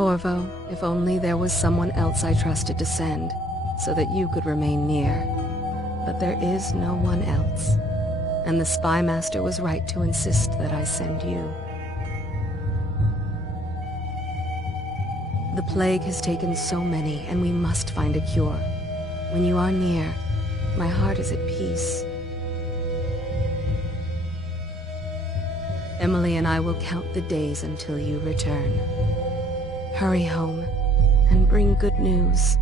Corvo, if only there was someone else I trusted to send, so that you could remain near. But there is no one else, and the Spy Master was right to insist that I send you. The plague has taken so many, and we must find a cure. When you are near, my heart is at peace. Emily and I will count the days until you return. Hurry home, and bring good news.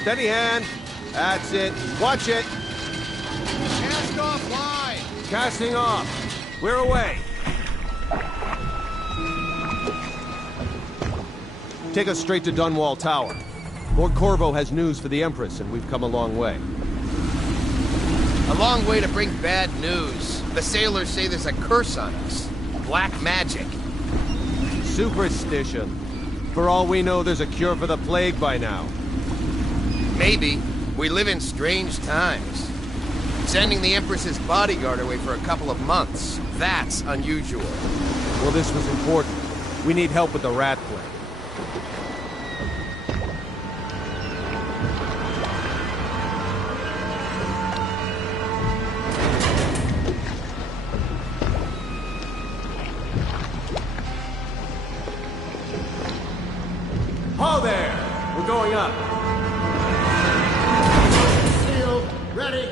Steady hand. That's it. Watch it. Cast off line. Casting off. We're away. Take us straight to Dunwall Tower. Lord Corvo has news for the Empress, and we've come a long way. A long way to bring bad news. The sailors say there's a curse on us. Black magic. Superstition. For all we know, there's a cure for the plague by now. Maybe. We live in strange times. Sending the Empress's bodyguard away for a couple of months. That's unusual. Well, this was important. We need help with the rat plague. Ho there! We're going up. Sealed. Ready.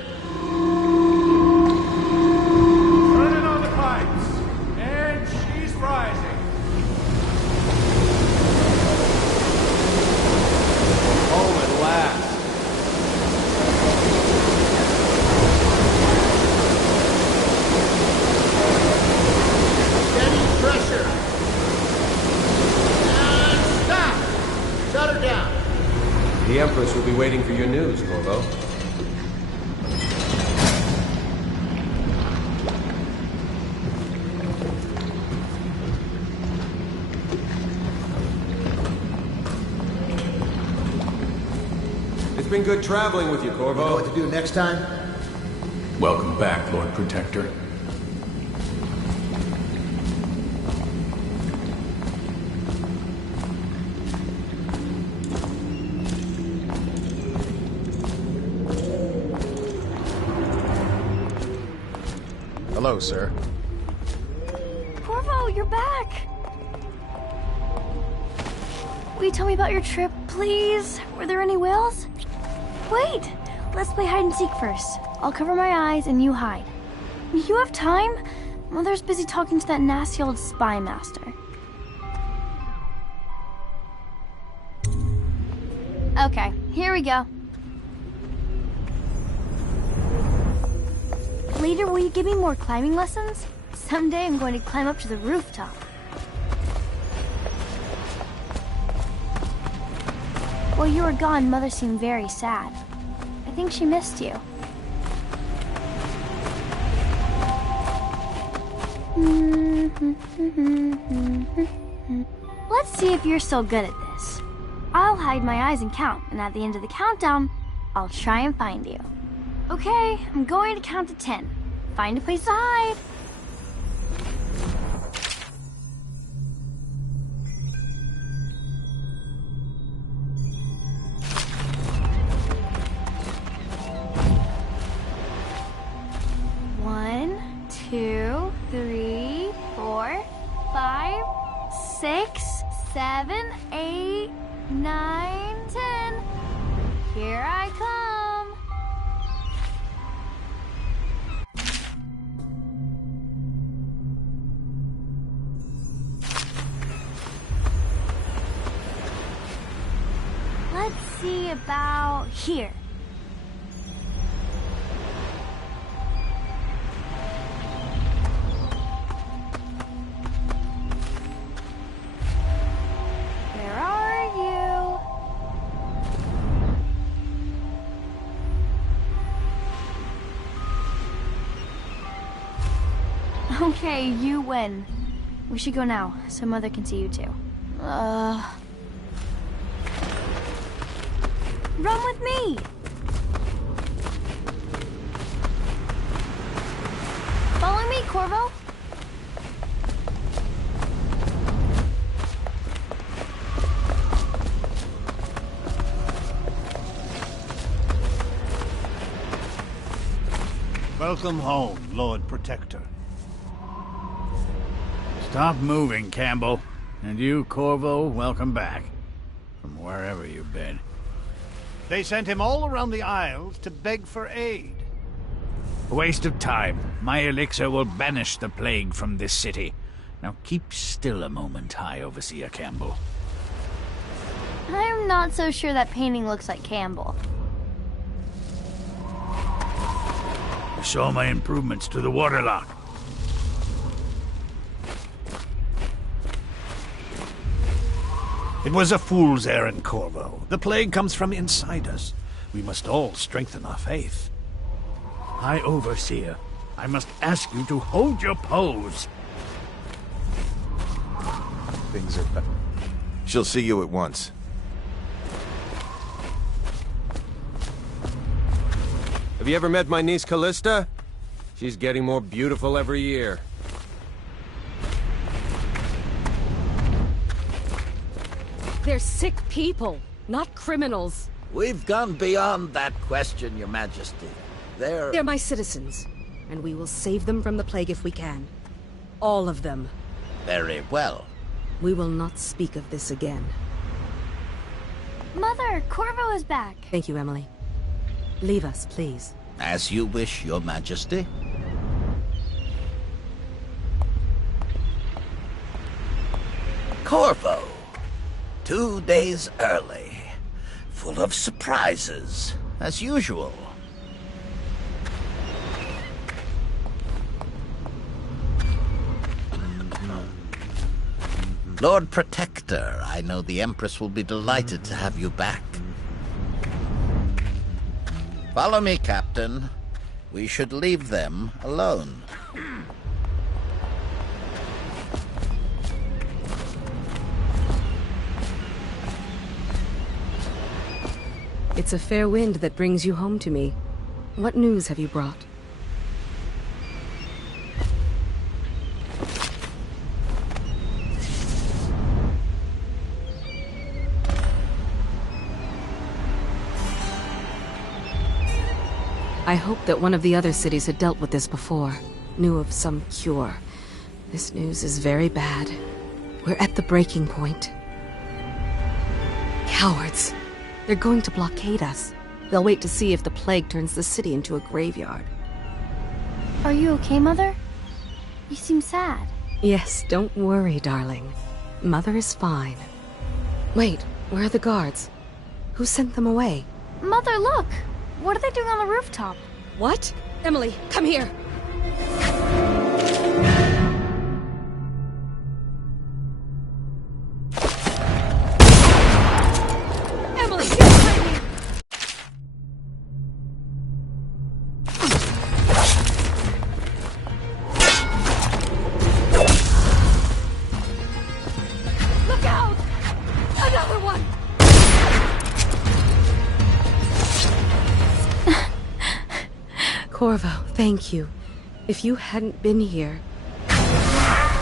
Turning on the pipes. And she's rising. Home at last. Steady pressure. And stop. Shut her down. The Empress will be waiting for your news, Corvo. It's been good traveling with you, You know Corvo. what to do next time? Welcome back, Lord Protector. Hello, sir. Corvo, you're back! Will you tell me about your trip, please? Were there any whales? Wait! Let's play hide and seek first. I'll cover my eyes and you hide. You have time? Mother's busy talking to that nasty old spy master. Okay, here we go. Later, will you give me more climbing lessons? Someday I'm going to climb up to the rooftop. While you were gone, Mother seemed very sad. I think she missed you. Let's see if you're still good at this. I'll hide my eyes and count, and at the end of the countdown, I'll try and find you. Okay, I'm going to count to 10. Find a place to hide. One, 2, 3, 4, 5, 6, 7, 8, 9, 10. Here I come. Let's see about here. Where are you? Okay, you win. We should go now, so Mother can see you too. Run with me! Welcome home, Lord Protector. Stop moving, Campbell. And you, Corvo, welcome back. From wherever you've been. They sent him all around the Isles to beg for aid. A waste of time. My elixir will banish the plague from this city. Now keep still a moment, High Overseer Campbell. I'm not so sure that painting looks like Campbell. I saw my improvements to the waterlock. It was a fool's errand, Corvo. The plague comes from inside us. We must all strengthen our faith. High Overseer, I must ask you to hold your pose. Things are... She'll see you at once. Have you ever met my niece Callista? She's getting more beautiful every year. They're sick people, not criminals. We've gone beyond that question, Your Majesty. They're my citizens, and we will save them from the plague if we can. All of them. Very well. We will not speak of this again. Mother, Corvo is back. Thank you, Emily. Leave us, please. As you wish, Your Majesty. Corvo. 2 days early. Full of surprises, as usual. Lord Protector, I know the Empress will be delighted to have you back. Follow me, Captain. We should leave them alone. It's a fair wind that brings you home to me. What news have you brought? I hoped that one of the other cities had dealt with this before, knew of some cure. This news is very bad. We're at the breaking point. Cowards. They're going to blockade us. They'll wait to see if the plague turns the city into a graveyard. Are you okay, Mother? You seem sad. Yes, don't worry, darling. Mother is fine. Wait, where are the guards? Who sent them away? Mother, look! What are they doing on the rooftop? What? Emily, come here! Emily, get behind me! Look out! Another one! Corvo, thank you. If you hadn't been here...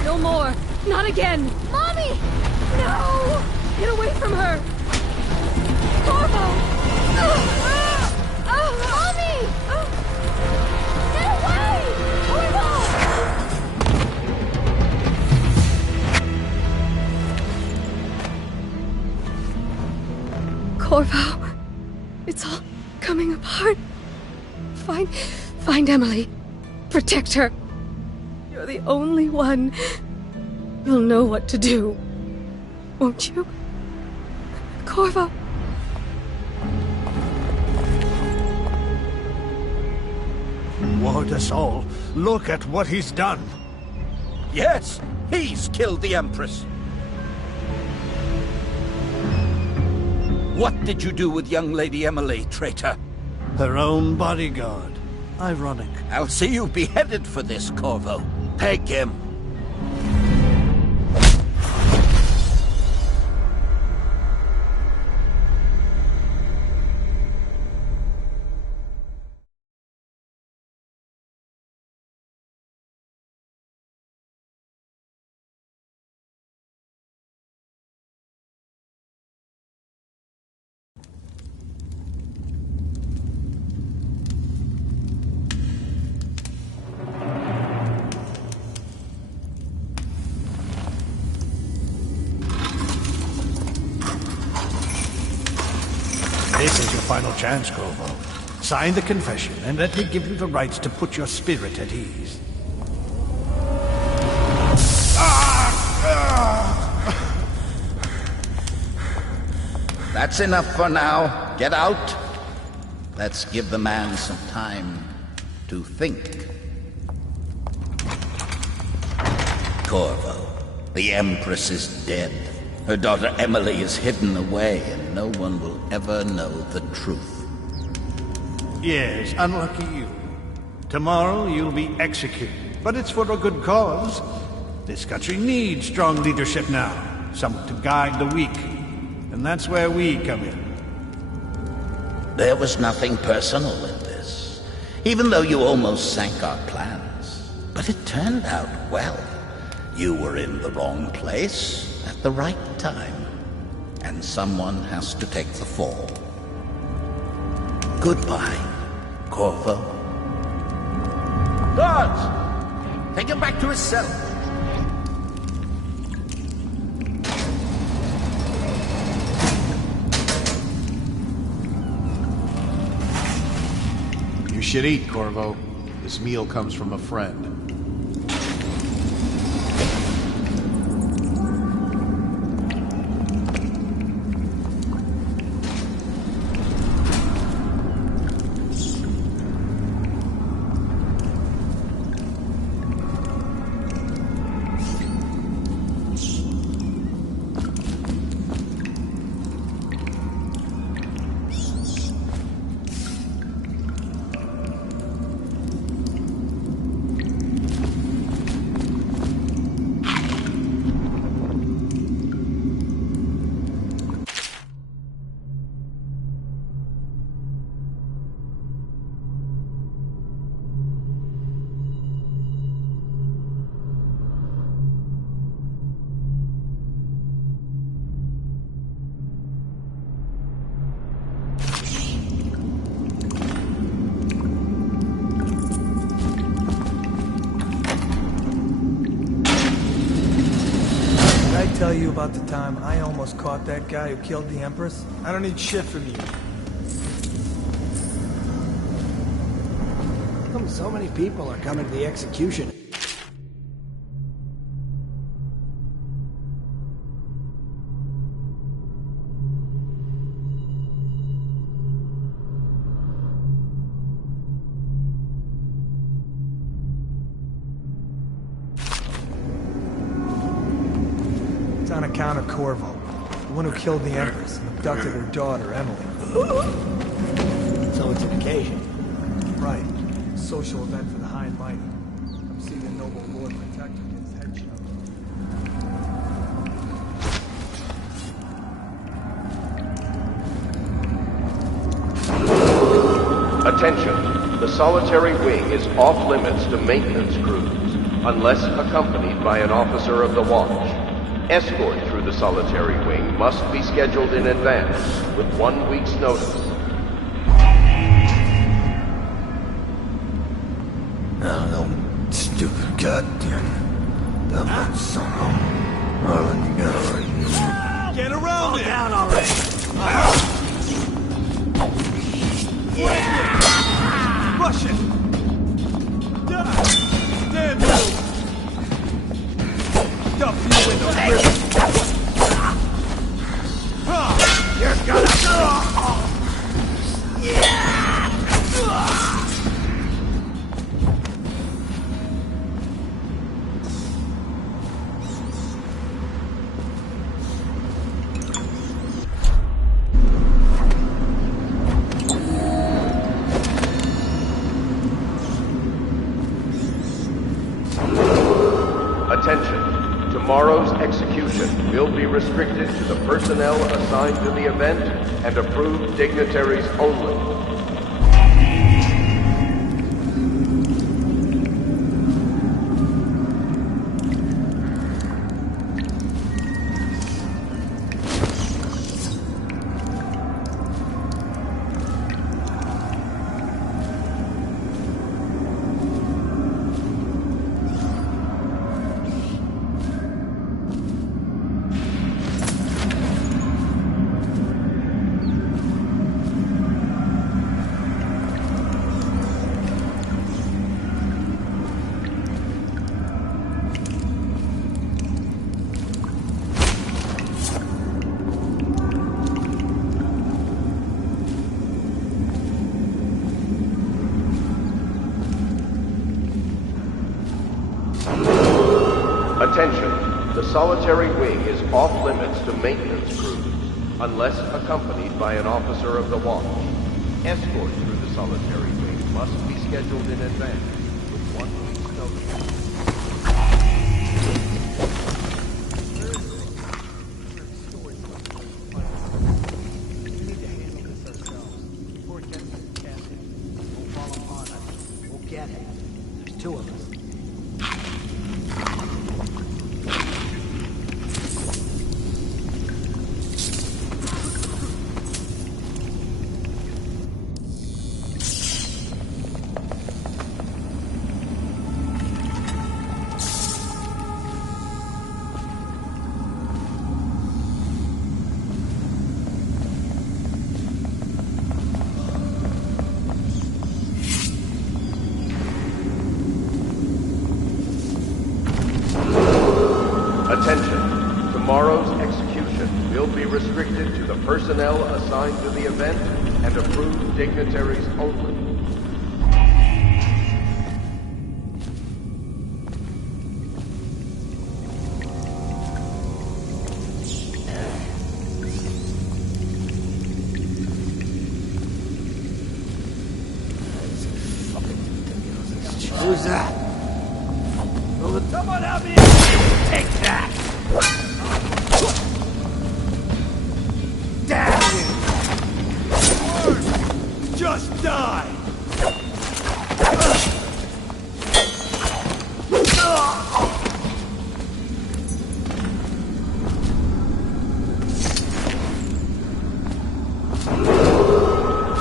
No more! Not again! Mommy! No! Get away from her! Corvo! Mommy! Get away! Corvo! Corvo! It's all coming apart. Find Emily. Protect her. You're the only one. You'll know what to do. Won't you? Corvo. Ward us all. Look at what he's done. Yes, he's killed the Empress. What did you do with young Lady Emily, traitor? Her own bodyguard. Ironic. I'll see you beheaded for this, Corvo. Peg him. final chance, Corvo. Sign the confession, and let me give you the rights to put your spirit at ease. That's enough for now. Get out. Let's give the man some time to think. Corvo, the Empress is dead. Her daughter Emily is hidden away, and no one will ever know the truth. Yes, unlucky you. Tomorrow you'll be executed, but it's for a good cause. This country needs strong leadership now, someone to guide the weak. And that's where we come in. There was nothing personal in this, even though you almost sank our plans. But it turned out well. You were in the wrong place at the right time, and someone has to take the fall. Goodbye, Corvo. Guards! Take him back to his cell. You should eat, Corvo. This meal comes from a friend. Tell you about the time I almost caught that guy who killed the Empress? I don't need shit from you. How come so many people are coming to the execution? On account of Corvo, the one who killed the Empress and abducted her daughter, Emily. So it's an occasion. Right. A social event for the high and mighty. Come see the noble Lord Protector get his head shoved. Attention. The solitary wing is off limits to maintenance crews, unless accompanied by an officer of the watch. Escort through the solitary wing must be scheduled in advance, with 1 week's notice. Now, no stupid goddamn dumb son of Get around it! Down already! Rush it! Stand move! Stuff you in the ribs! You're gonna... Attention. Tomorrow's execution will be restricted to the personnel assigned to the event and approved dignitaries only. Attention, the solitary wing is off limits to maintenance crews, unless accompanied by an officer of the watch. Escort through the solitary wing must be scheduled in advance, with 1 week's notice. We need to handle this ourselves before it gets to the casket. Won't fall upon us. We'll get it. There's 2 of us. Attention, tomorrow's execution will be restricted to the personnel assigned to the event and approved dignitaries only. Who's that? Someone help me! Take that! Damn you! Just die!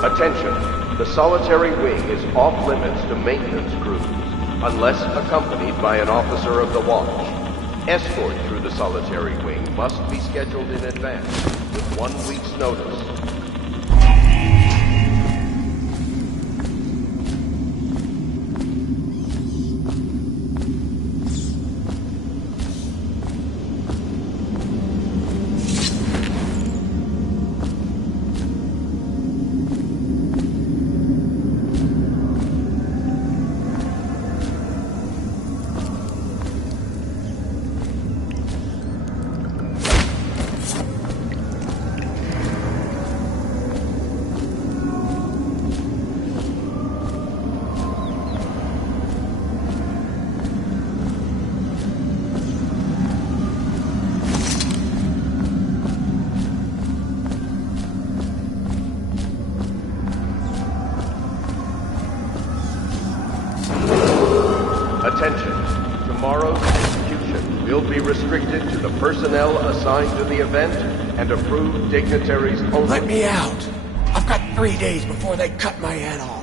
Attention, the solitary wing is off limits to maintenance crews, unless accompanied by an officer of the watch. Escort through the solitary wing must be scheduled in advance, with 1 week's notice. Attention, tomorrow's execution will be restricted to the personnel assigned to the event and approved dignitaries only. Let me out! I've got 3 days before they cut my head off.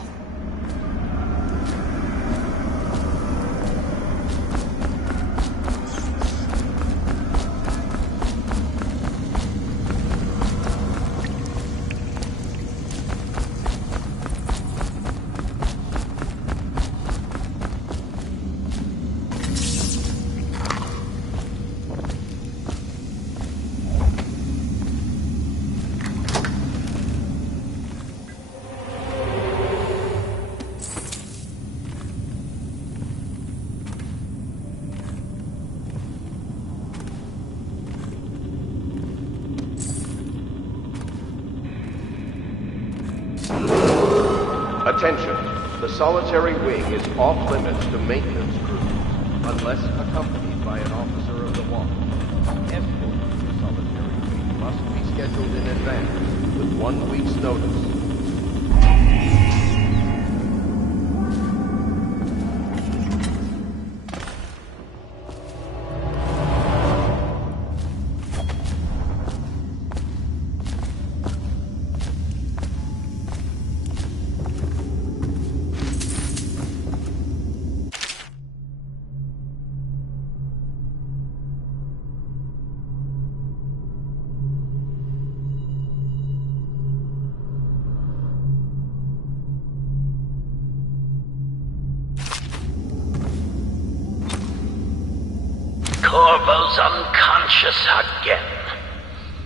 Attention, the solitary wing is off limits to maintenance crews, unless accompanied by an officer of the watch. Escort to the solitary wing must be scheduled in advance, with 1 week's notice. Corvo's unconscious again.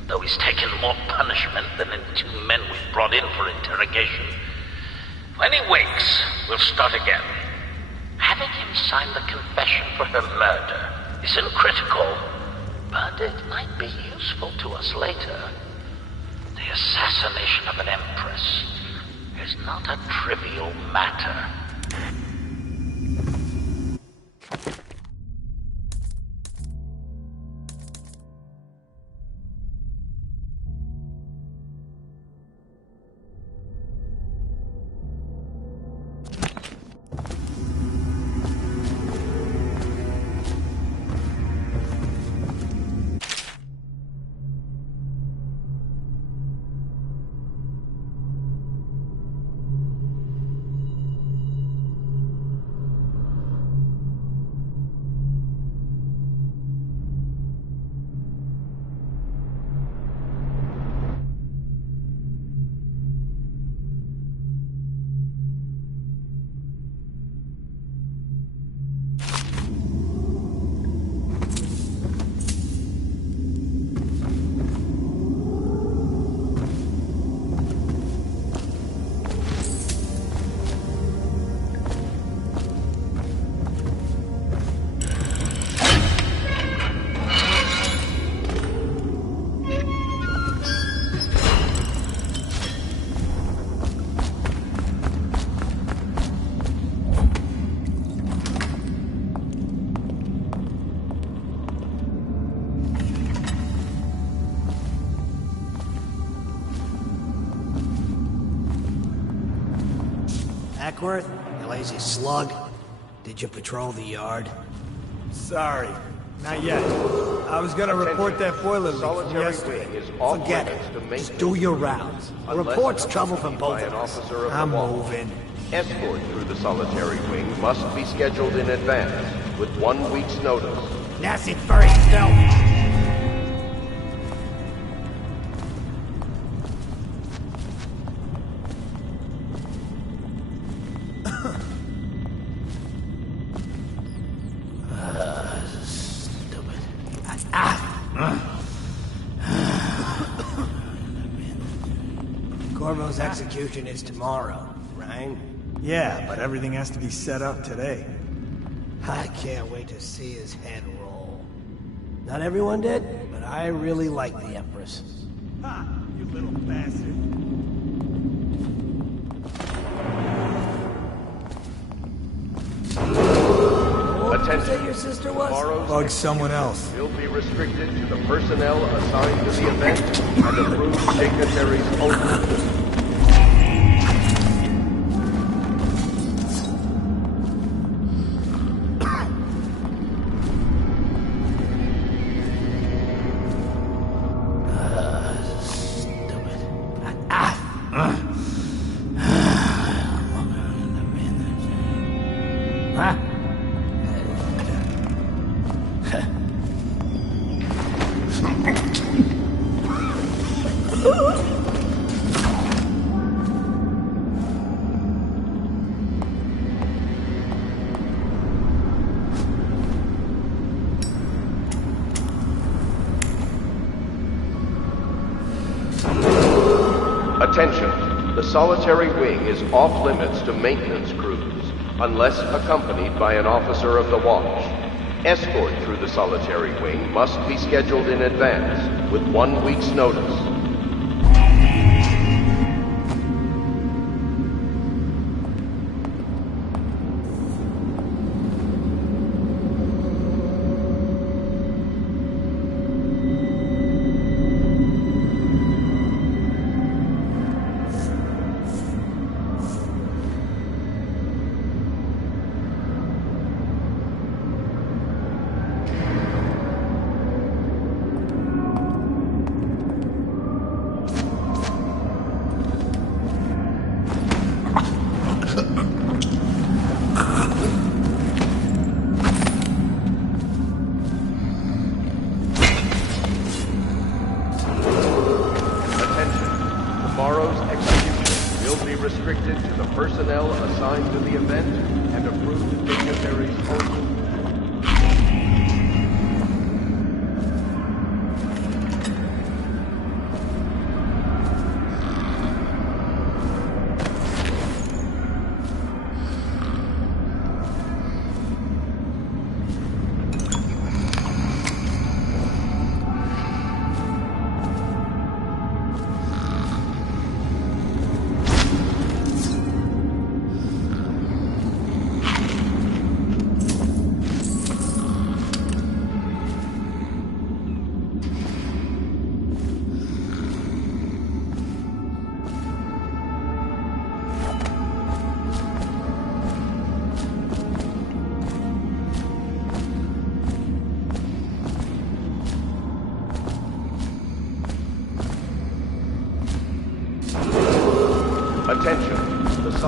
Though he's taken more punishment than the 2 men we brought in for interrogation. When he wakes, we'll start again. Having him sign the confession for her murder isn't critical, but it might be useful to us later. The assassination of an empress is not a trivial matter. Ackworth, you lazy slug. Did you patrol the yard? Sorry, not yet. I was gonna report that boiler leak from yesterday. Forget it. Just do your rounds. The report's trouble for both of us. I'm moving. Escort through the solitary wing must be scheduled in advance, with 1 week's notice. That's it, very still. Corvo's execution is tomorrow, right? Yeah, but everything has to be set up today. I can't wait to see his head roll. Not everyone did, but I really like the Empress. Ha! You little bastard. Attention. Your sister was? Tomorrow's Bug someone else. will be restricted to the personnel assigned to the event and approved dignitaries only. Attention, the solitary wing is off limits to maintenance crews, unless accompanied by an officer of the watch. Escort through the solitary wing must be scheduled in advance, with 1 week's notice. Tomorrow's execution will be restricted to the personnel assigned to the event and approved dignitaries only.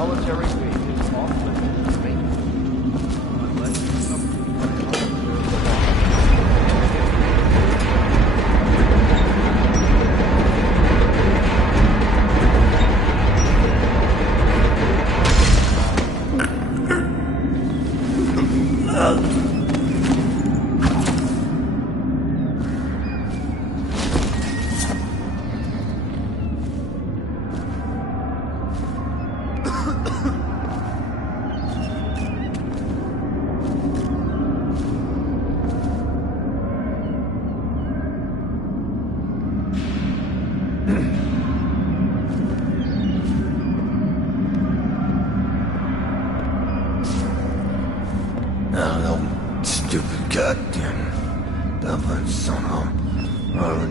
solitary wing is off limits to maintenance, unless accompanied by an officer of the law. Stupid goddamn double son of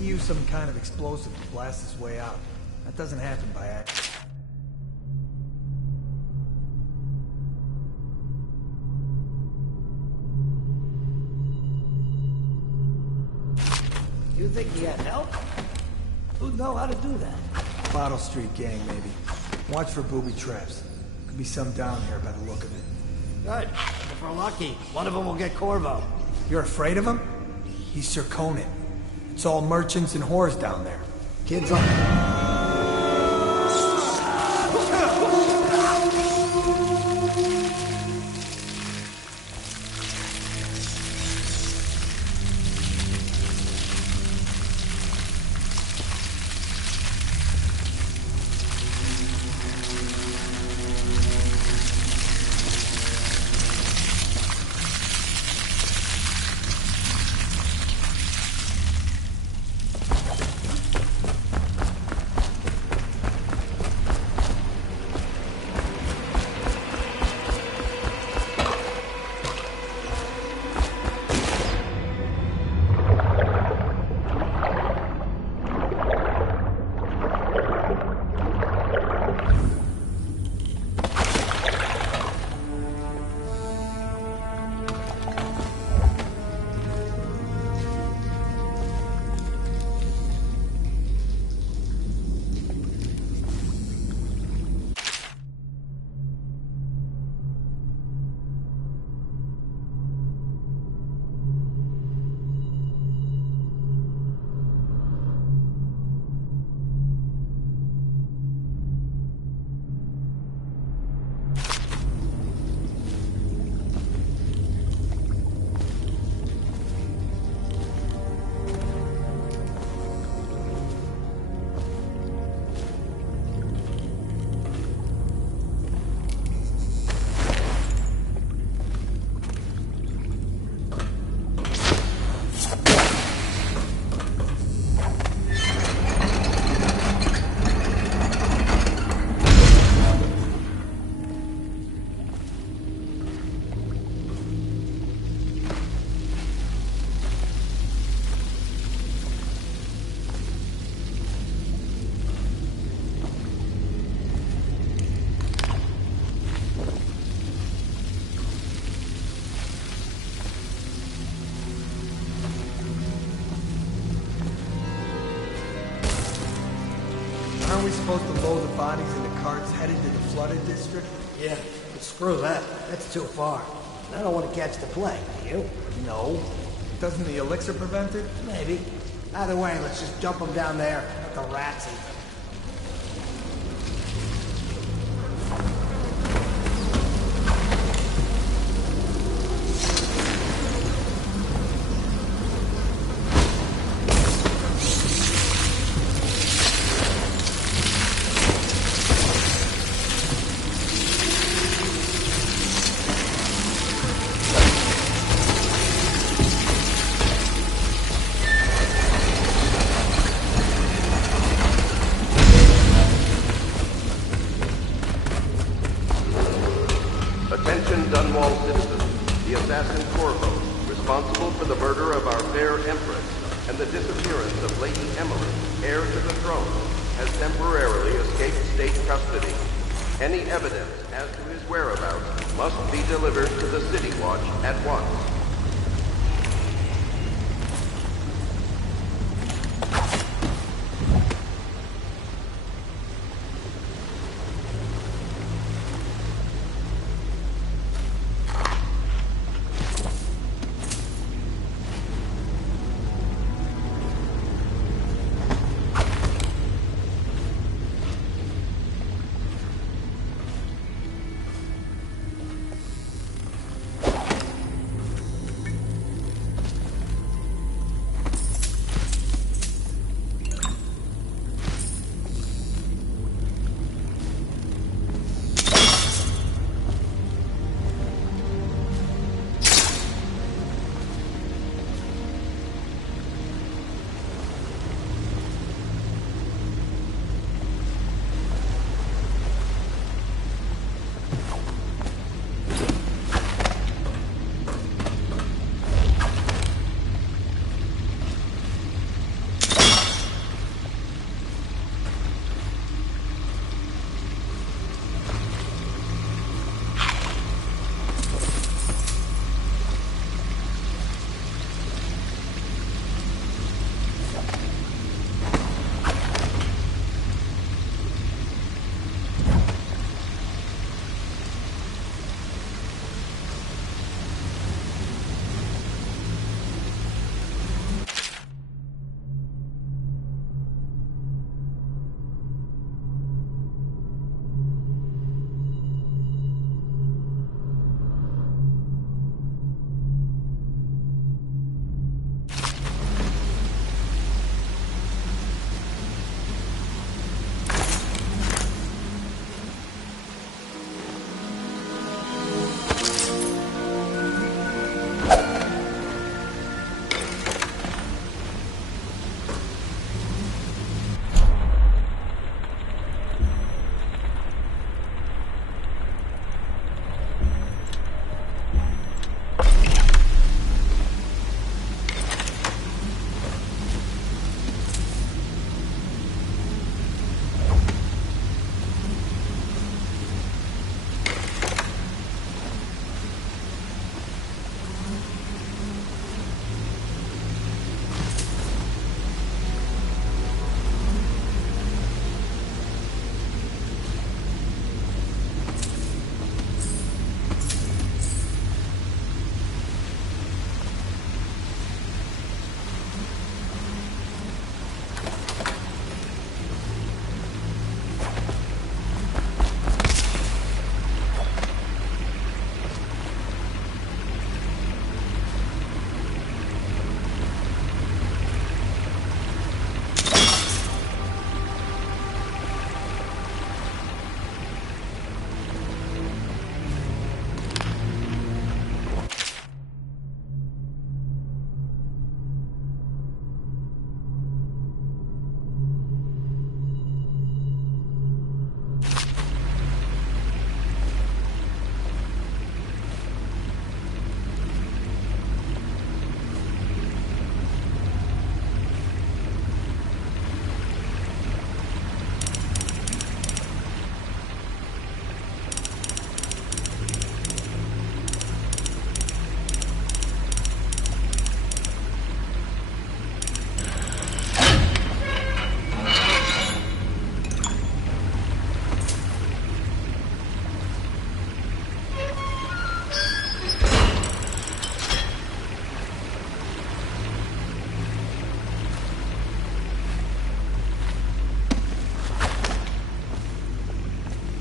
He used some kind of explosive to blast his way out. That doesn't happen by accident. You think he had help? Who'd know how to do that? Bottle Street gang, maybe. Watch for booby traps. Could be some down here by the look of it. Good. If we're lucky, one of them will get Corvo. You're afraid of him? He's Sir Conan. It's all merchants and whores down there. Kids on... supposed to load the bodies into carts headed to the flooded district? Yeah, but screw that. That's too far. I don't want to catch the plague, do you? No. Doesn't the elixir prevent it? Maybe. Either way, let's just dump them down there. Let the rats eat them. Attention Dunwall citizens. The assassin Corvo, responsible for the murder of our fair Empress and the disappearance of Lady Emily, heir to the throne, has temporarily escaped state custody. Any evidence as to his whereabouts must be delivered to the City Watch at once.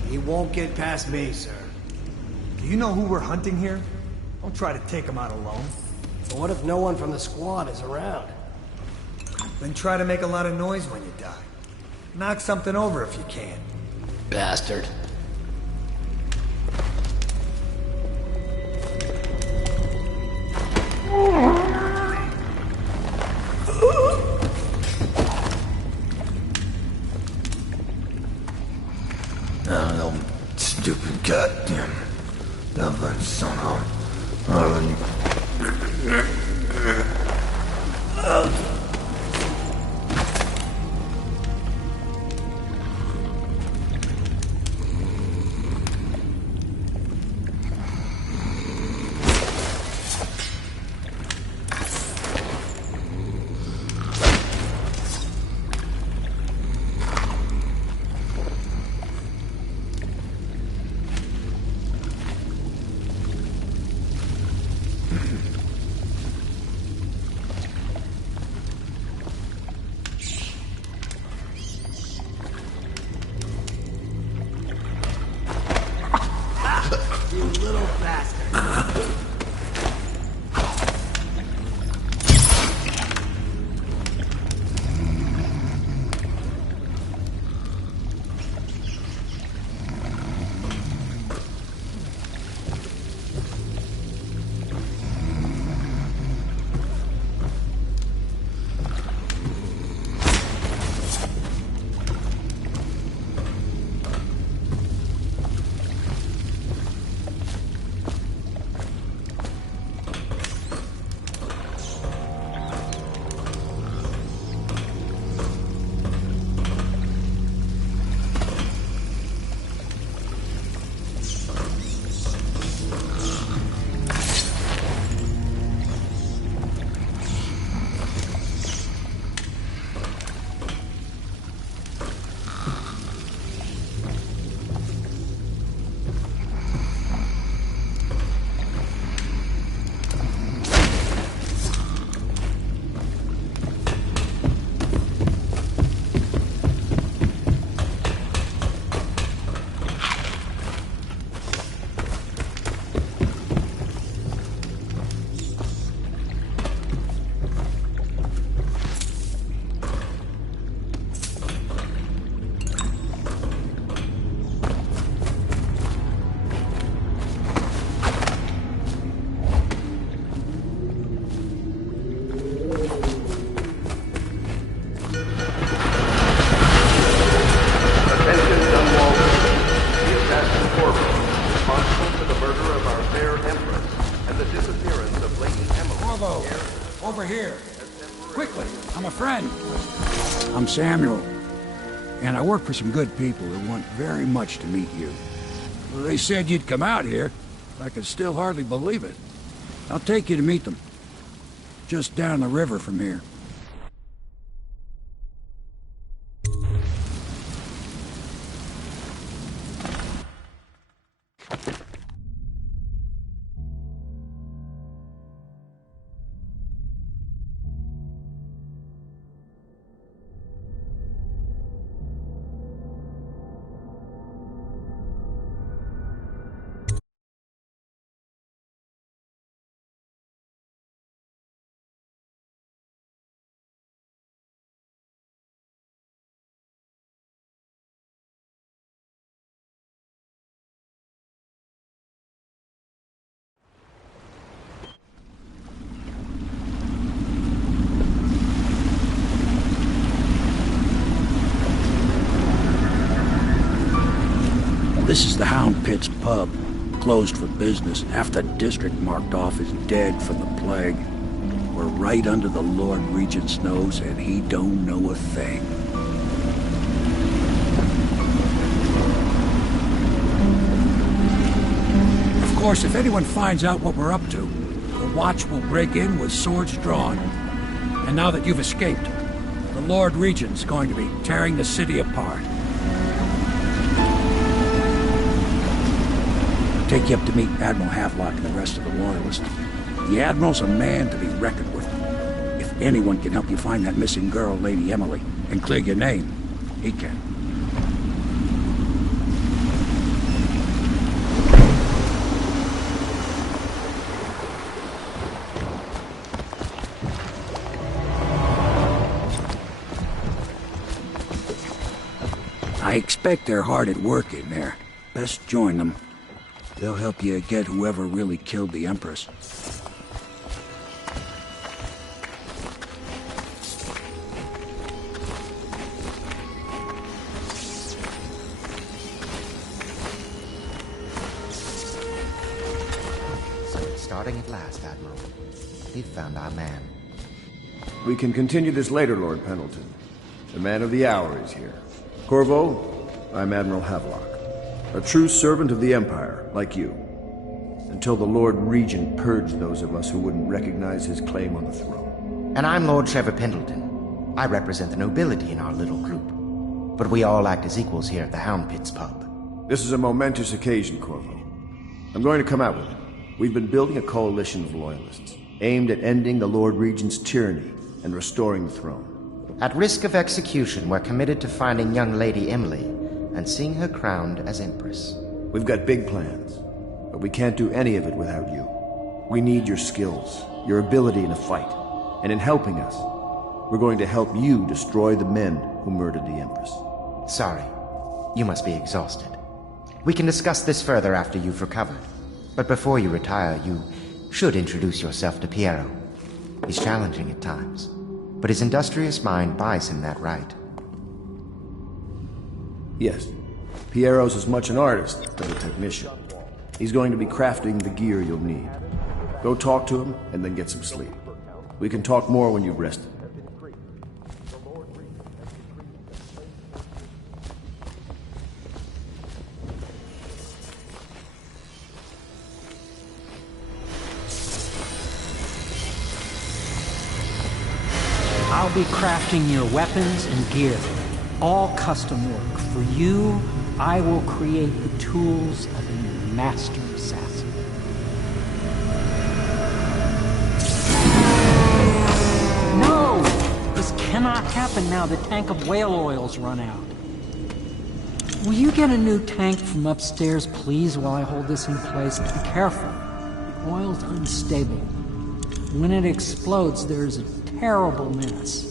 He won't get past me, sir. Do you know who we're hunting here? Don't try to take him out alone. So what if no one from the squad is around? Then try to make a lot of noise when you die. Knock something over if you can. Bastard. No, stupid goddamn Dublin son of... You little bastard. Over here. Quickly, I'm a friend. I'm Samuel, and I work for some good people who want very much to meet you. They said you'd come out here. I can still hardly believe it. I'll take you to meet them. Just down the river from here. This is the Hound Pit's pub, closed for business. Half the district marked off as dead from the plague. We're right under the Lord Regent's nose, and he don't know a thing. Of course, if anyone finds out what we're up to, the Watch will break in with swords drawn. And now that you've escaped, the Lord Regent's going to be tearing the city apart. Take you up to meet Admiral Havelock and the rest of the Loyalists. The Admiral's a man to be reckoned with. If anyone can help you find that missing girl, Lady Emily, and clear your name, he can. expect they're hard at work in there. Best join them. They'll help you get whoever really killed the Empress. So it's starting at last, Admiral. We've found our man. We can continue this later, Lord Pendleton. The man of the hour is here. Corvo, I'm Admiral Havelock. A true servant of the Empire, like you. Until the Lord Regent purged those of us who wouldn't recognize his claim on the throne. And I'm Lord Trevor Pendleton. I represent the nobility in our little group. But we all act as equals here at the Hound Pits pub. This is a momentous occasion, Corvo. I'm going to come out with it. We've been building a coalition of loyalists, aimed at ending the Lord Regent's tyranny and restoring the throne. At risk of execution, we're committed to finding young Lady Emily and seeing her crowned as Empress. We've got big plans, but we can't do any of it without you. We need your skills, your ability in a fight, and in helping us, we're going to help you destroy the men who murdered the Empress. Sorry, you must be exhausted. We can discuss this further after you've recovered. But before you retire, you should introduce yourself to Piero. He's challenging at times, but his industrious mind buys him that right. Yes, Piero's as much an artist as a technician. He's going to be crafting the gear you'll need. Go talk to him, and then get some sleep. We can talk more when you've rested. I'll be crafting your weapons and gear. All custom work. For you, I will create the tools of a master assassin. No! This cannot happen now. The tank of whale oil's run out. Will you get a new tank from upstairs, please, while I hold this in place? Be careful. The oil's unstable. When it explodes, there's a terrible mess.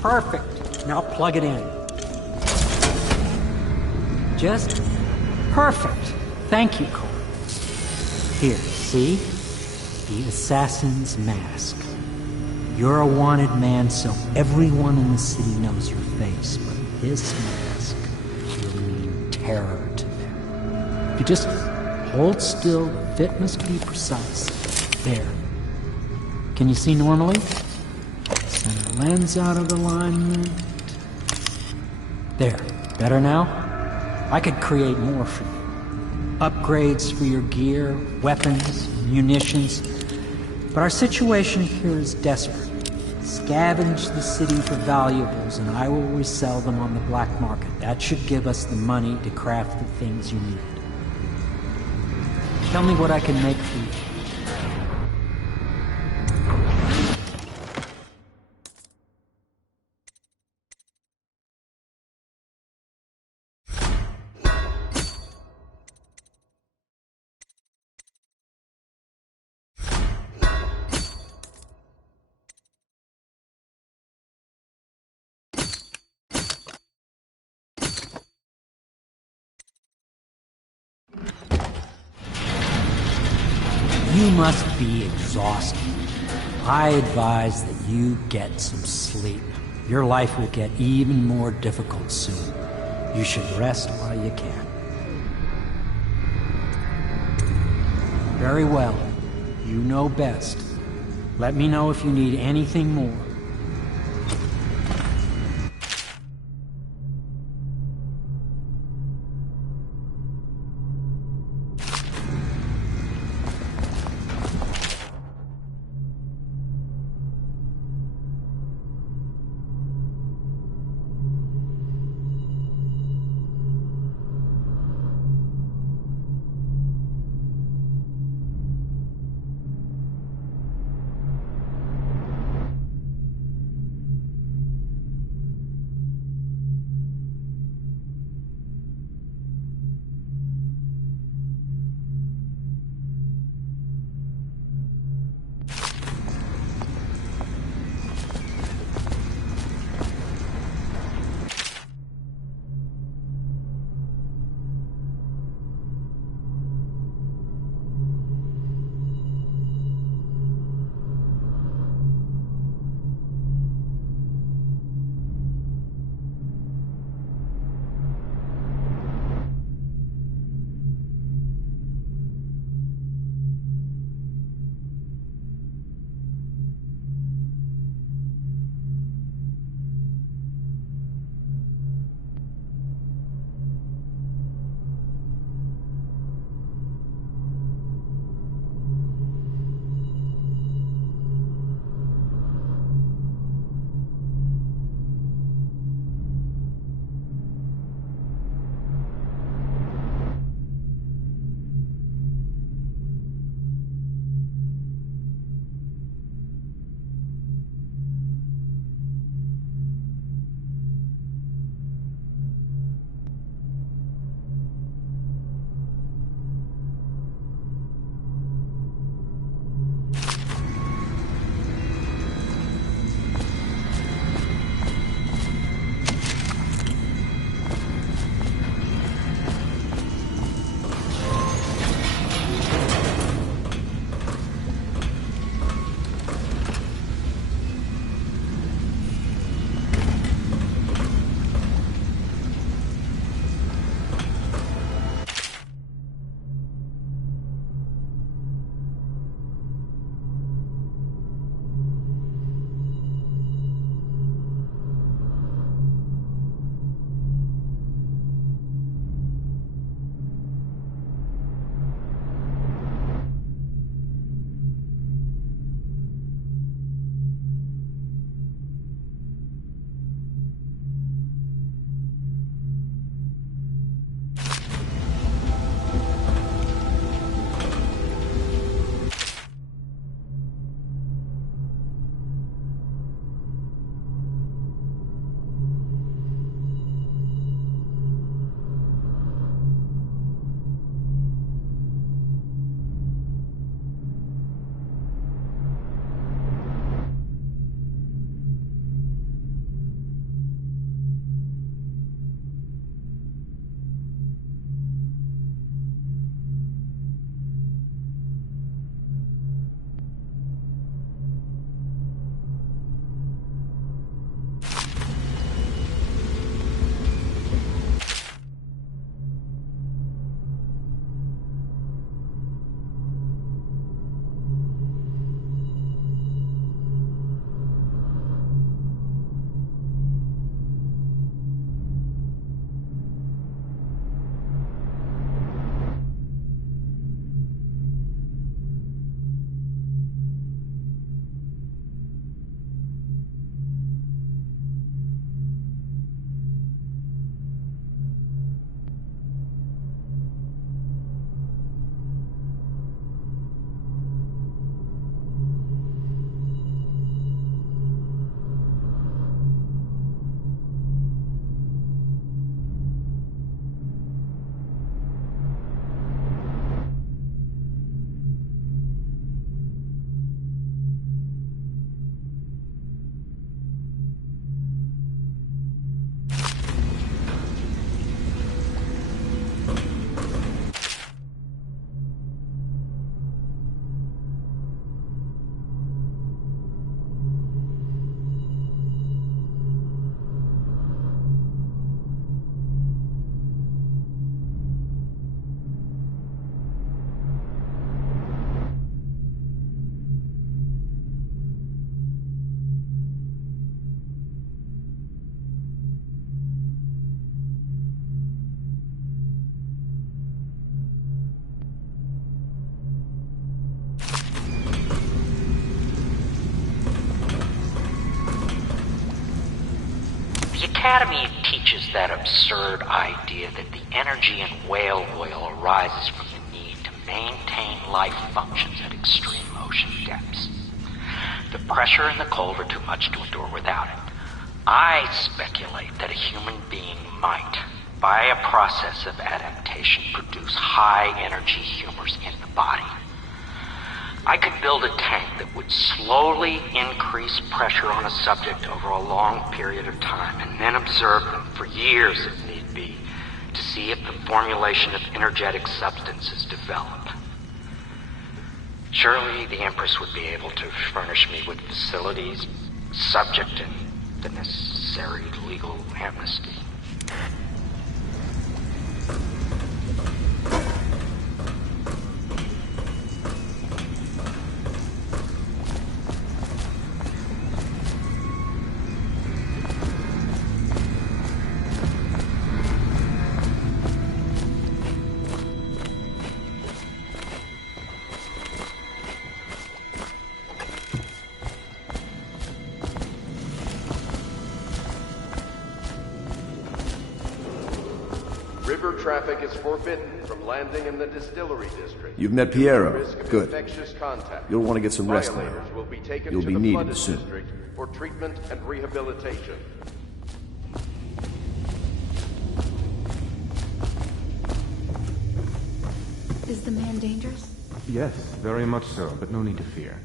Perfect. Now plug it in. Just perfect. Thank you, Cole. Here, see? The assassin's mask. You're a wanted man, so everyone in the city knows your face, but this mask will mean terror to them. If you just hold still, the fit must be precise. There. Can you see normally? Center lens out of alignment. There. Better now? I could create more for you. Upgrades for your gear, weapons, munitions. But our situation here is desperate. Scavenge the city for valuables and I will resell them on the black market. That should give us the money to craft the things you need. Tell me what I can make for you. You must be exhausted. I advise that you get some sleep. Your life will get even more difficult soon. You should rest while you can. Very well. You know best. Let me know if you need anything more. Academy teaches that absurd idea that the energy in whale oil arises from the need to maintain life functions at extreme ocean depths. The pressure and the cold are too much to endure without it. I speculate that a human being might, by a process of adaptation, produce high-energy humors in the body. I could build a tank that would slowly increase pressure on a subject over a long period of time, and then observe them for years if need be, to see if the formulation of energetic substances developed. Surely the Empress would be able to furnish me with facilities, subject and the necessary legal amnesty. River traffic is forbidden from landing in the distillery district. You've met Piero. Risk of Good. infectious contact. You'll want to get some rest later. Violators will be taken You'll to be the needed flooded soon. district for treatment and rehabilitation. Is the man dangerous? Yes, very much so, but no need to fear.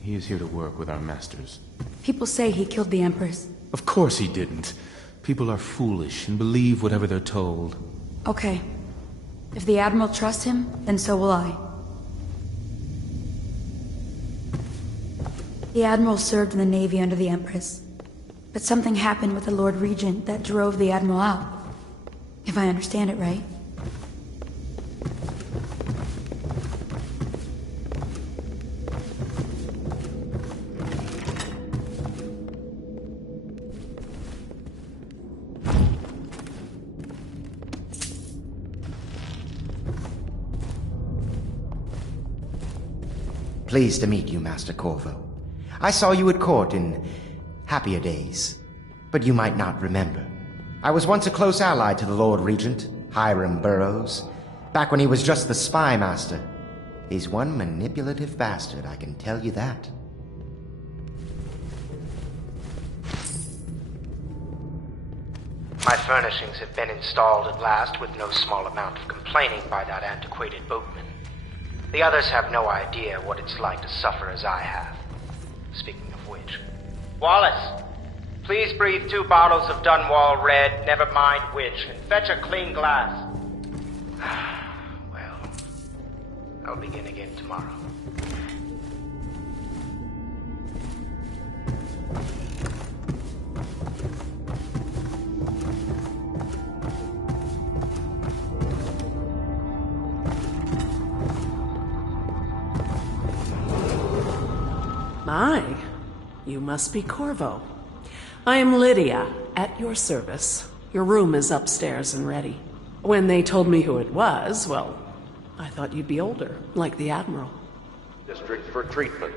He is here to work with our masters. People say he killed the Empress. Of course he didn't. People are foolish and believe whatever they're told. Okay. If the Admiral trusts him, then so will I. The Admiral served in the Navy under the Empress. But something happened with the Lord Regent that drove the Admiral out. If I understand it right. Pleased to meet you, Master Corvo. I saw you at court in happier days, but you might not remember. I was once a close ally to the Lord Regent, Hiram Burroughs, back when he was just the spy master. He's one manipulative bastard, I can tell you that. My furnishings have been installed at last with no small amount of complaining by that antiquated boatman. The others have no idea what it's like to suffer as I have. Speaking of which... Wallace! Please breathe 2 bottles of Dunwall Red, never mind which, and fetch a clean glass. Well, I'll begin again tomorrow. My, you must be Corvo. I am Lydia, at your service. Your room is upstairs and ready. When they told me who it was, well, I thought you'd be older, like the Admiral. District for treatment.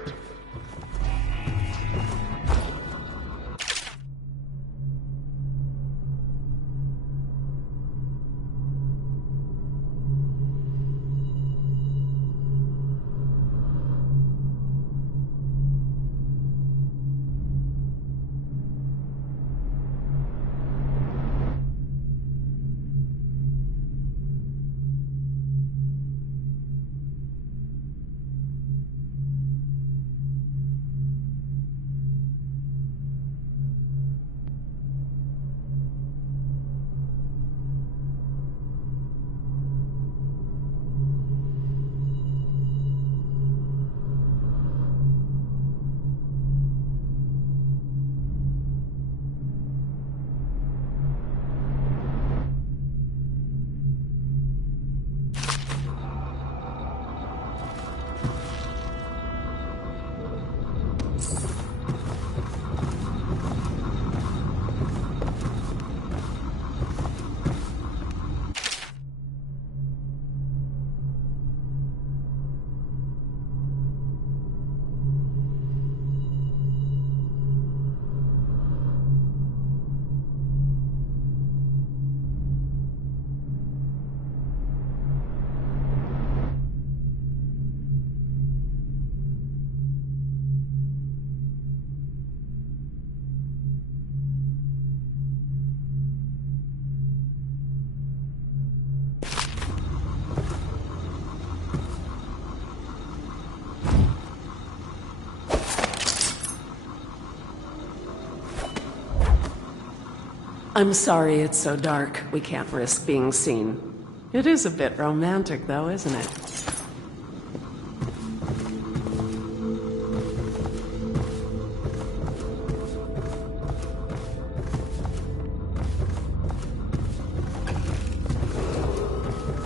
I'm sorry it's so dark. We can't risk being seen. It is a bit romantic, though, isn't it?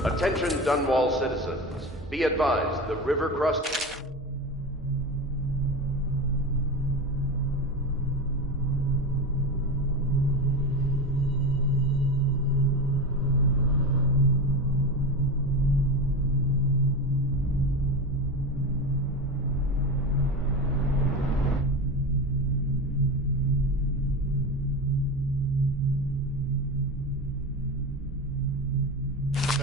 Attention Dunwall citizens. Be advised, the river crust...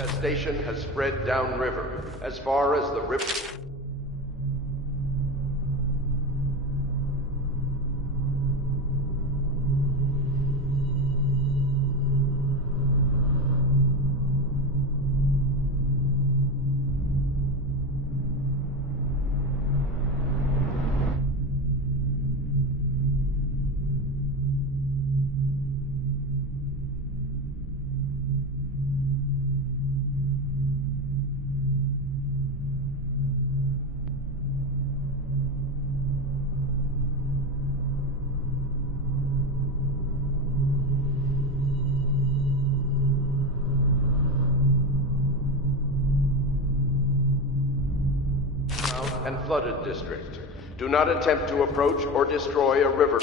infestation has spread downriver, as far as the river... and flooded district. Do not attempt to approach or destroy a river.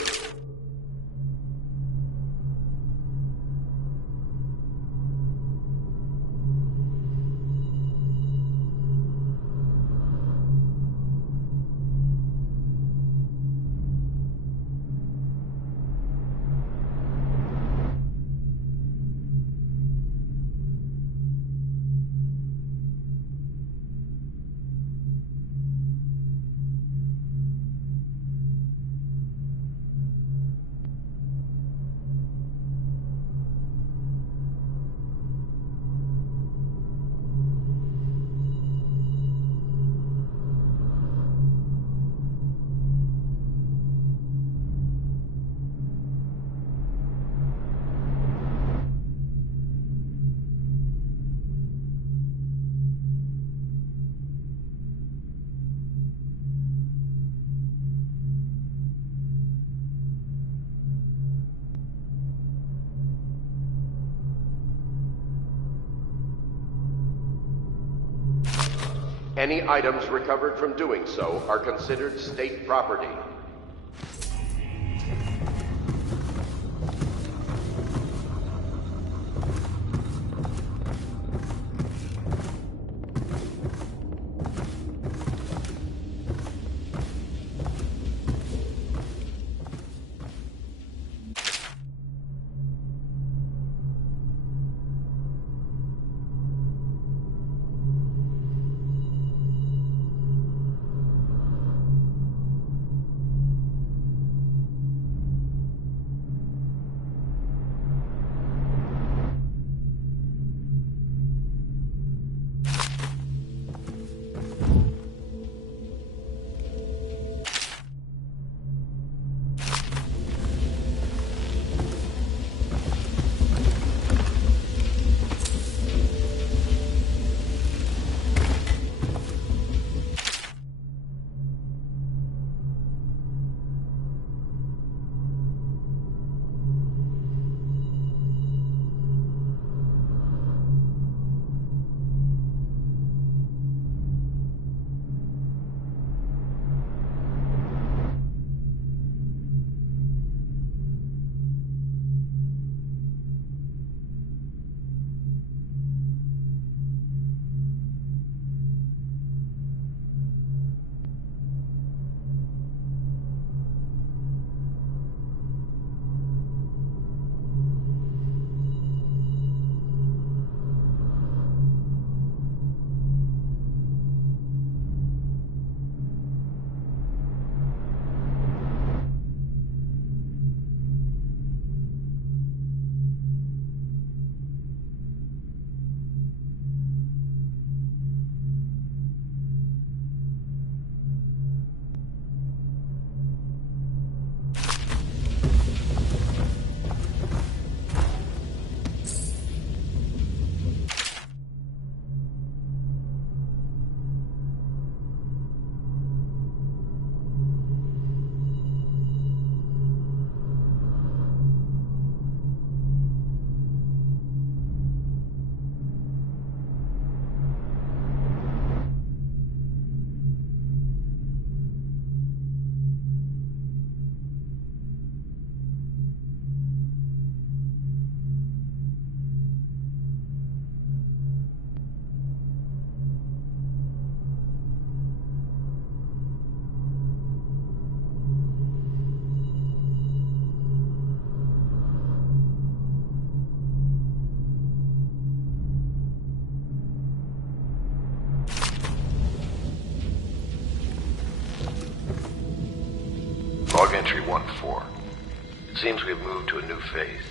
Any items recovered from doing so are considered state property. A14. It seems we have moved to a new phase.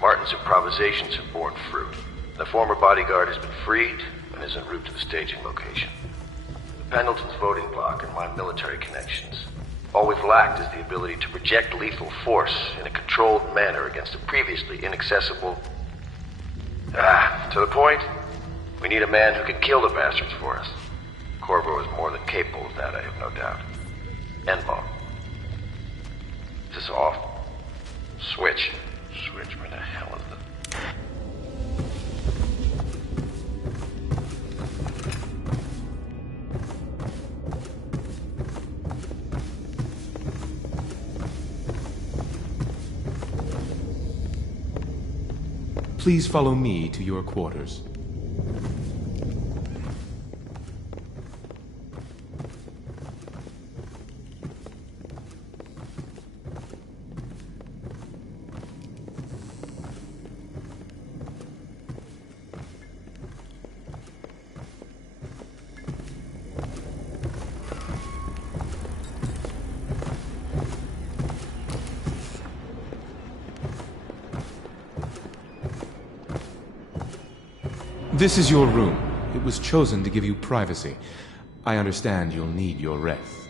Martin's improvisations have borne fruit. The former bodyguard has been freed and is en route to the staging location. Pendleton's voting block and my military connections. All we've lacked is the ability to project lethal force in a controlled manner against a previously inaccessible... to the point, we need a man who can kill the bastards for us. Corvo is more than capable of that, I have no doubt. Enbom. Is this off? Switch. Switch, where the hell is it? Please follow me to your quarters. This is your room. It was chosen to give you privacy. I understand you'll need your rest.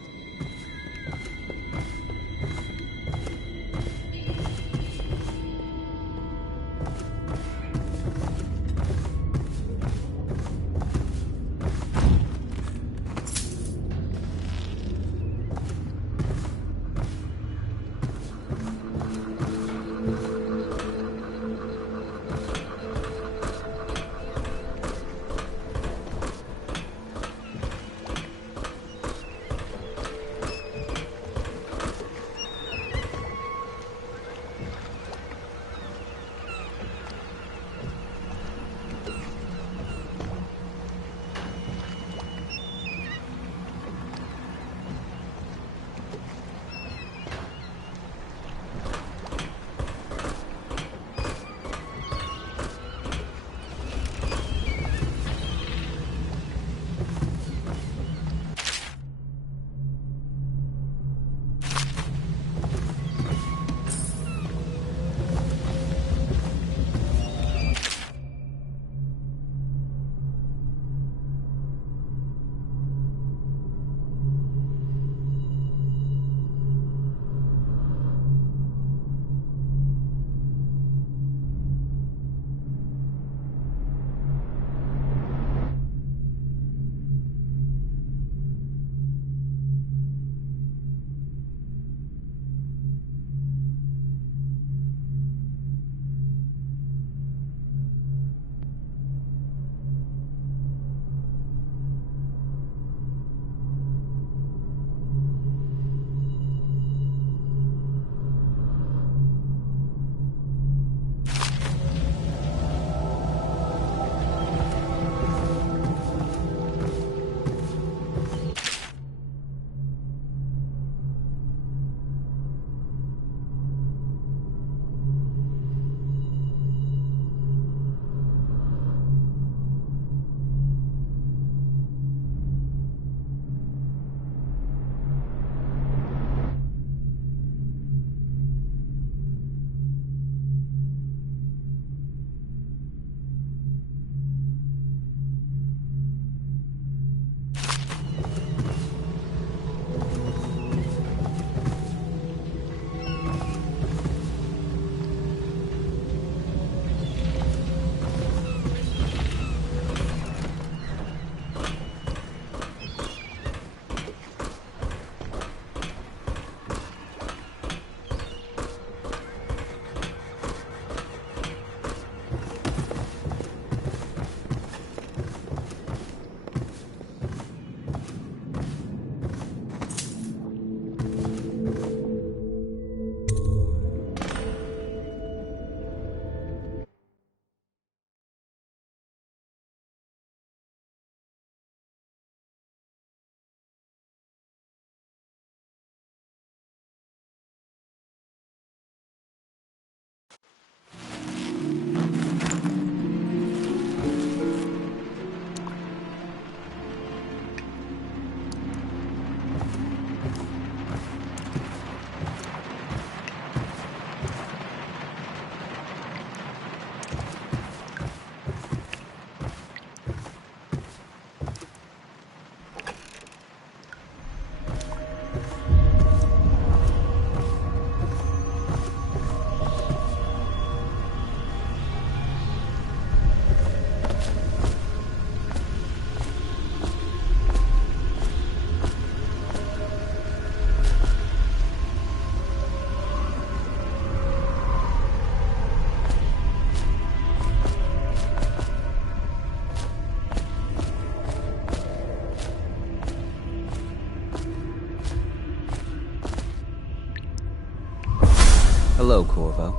Hello, Corvo.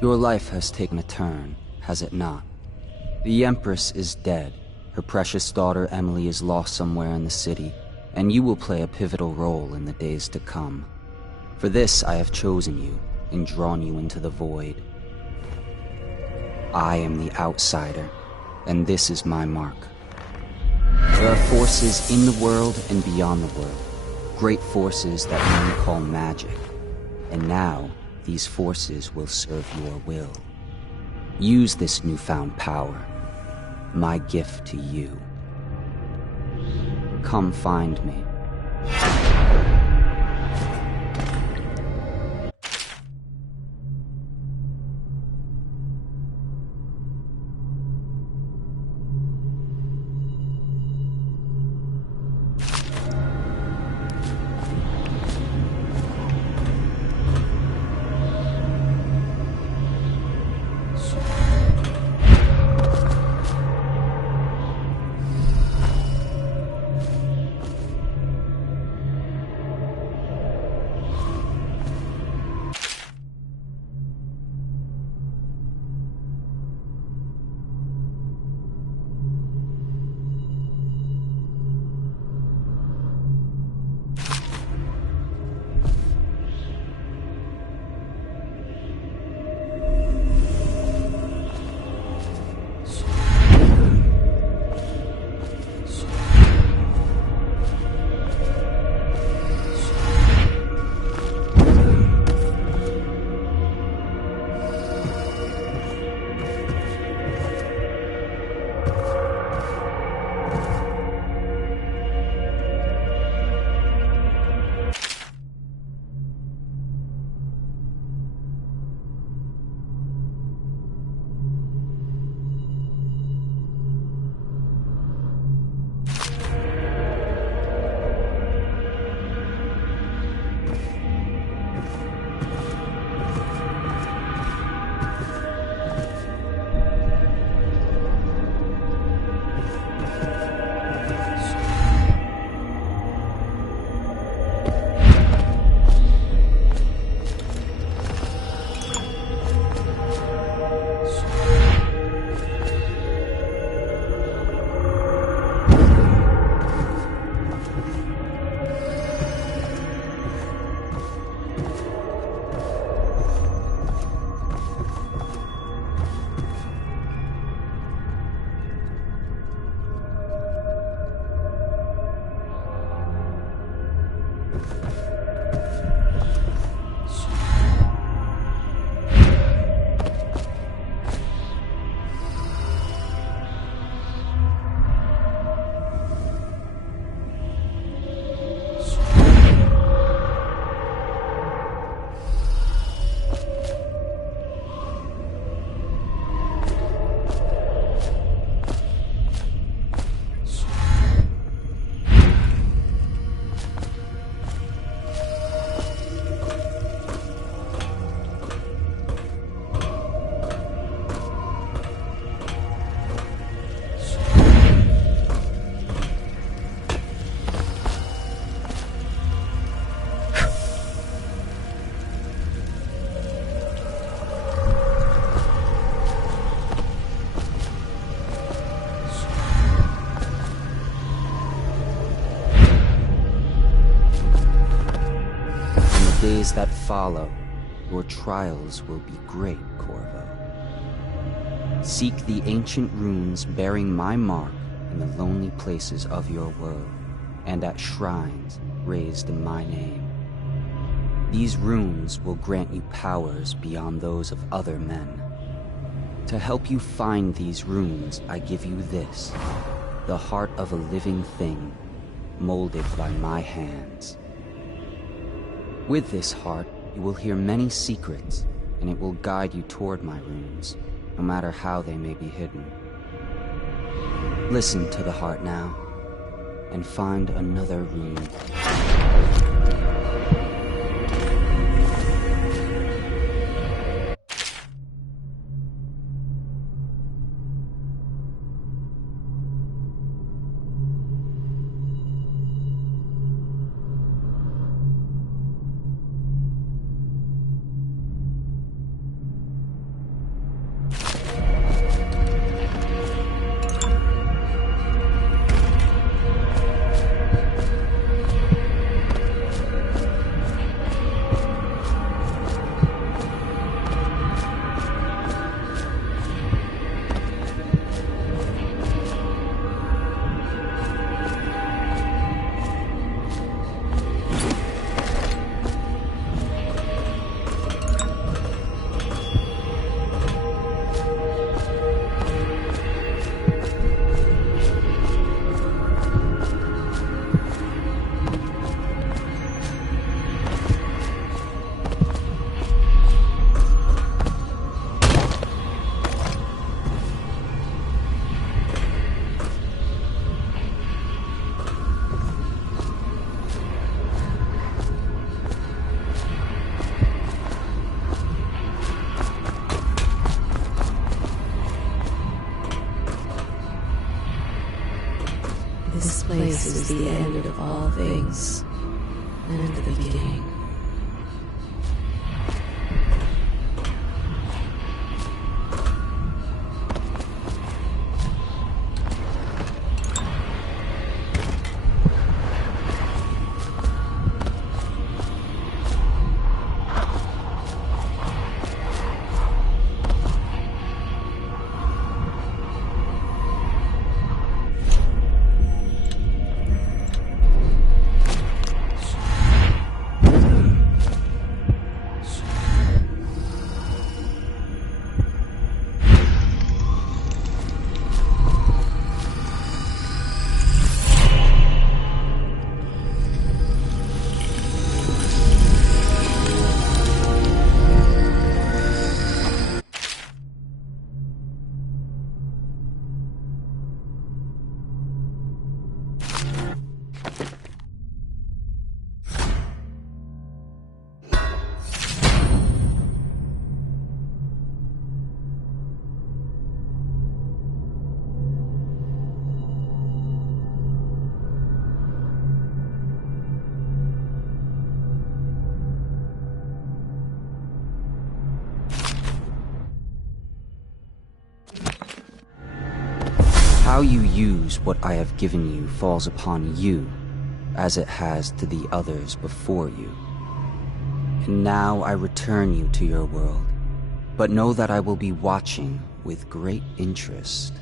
Your life has taken a turn, has it not? The Empress is dead. Her precious daughter Emily is lost somewhere in the city, and you will play a pivotal role in the days to come. For this, I have chosen you and drawn you into the void. I am the outsider, and this is my mark. There are forces in the world and beyond the world, great forces that men call magic. And now, these forces will serve your will. Use this newfound power, my gift to you. Come find me. Days that follow, your trials will be great, Corvo. Seek the ancient runes bearing my mark in the lonely places of your world, and at shrines raised in my name. These runes will grant you powers beyond those of other men. To help you find these runes, I give you this, the heart of a living thing, molded by my hands. With this heart, you will hear many secrets, and it will guide you toward my runes, no matter how they may be hidden. Listen to the heart now, and find another rune. is the end of all things, and the beginning. How you use what I have given you falls upon you, as it has to the others before you. And now I return you to your world, but know that I will be watching with great interest.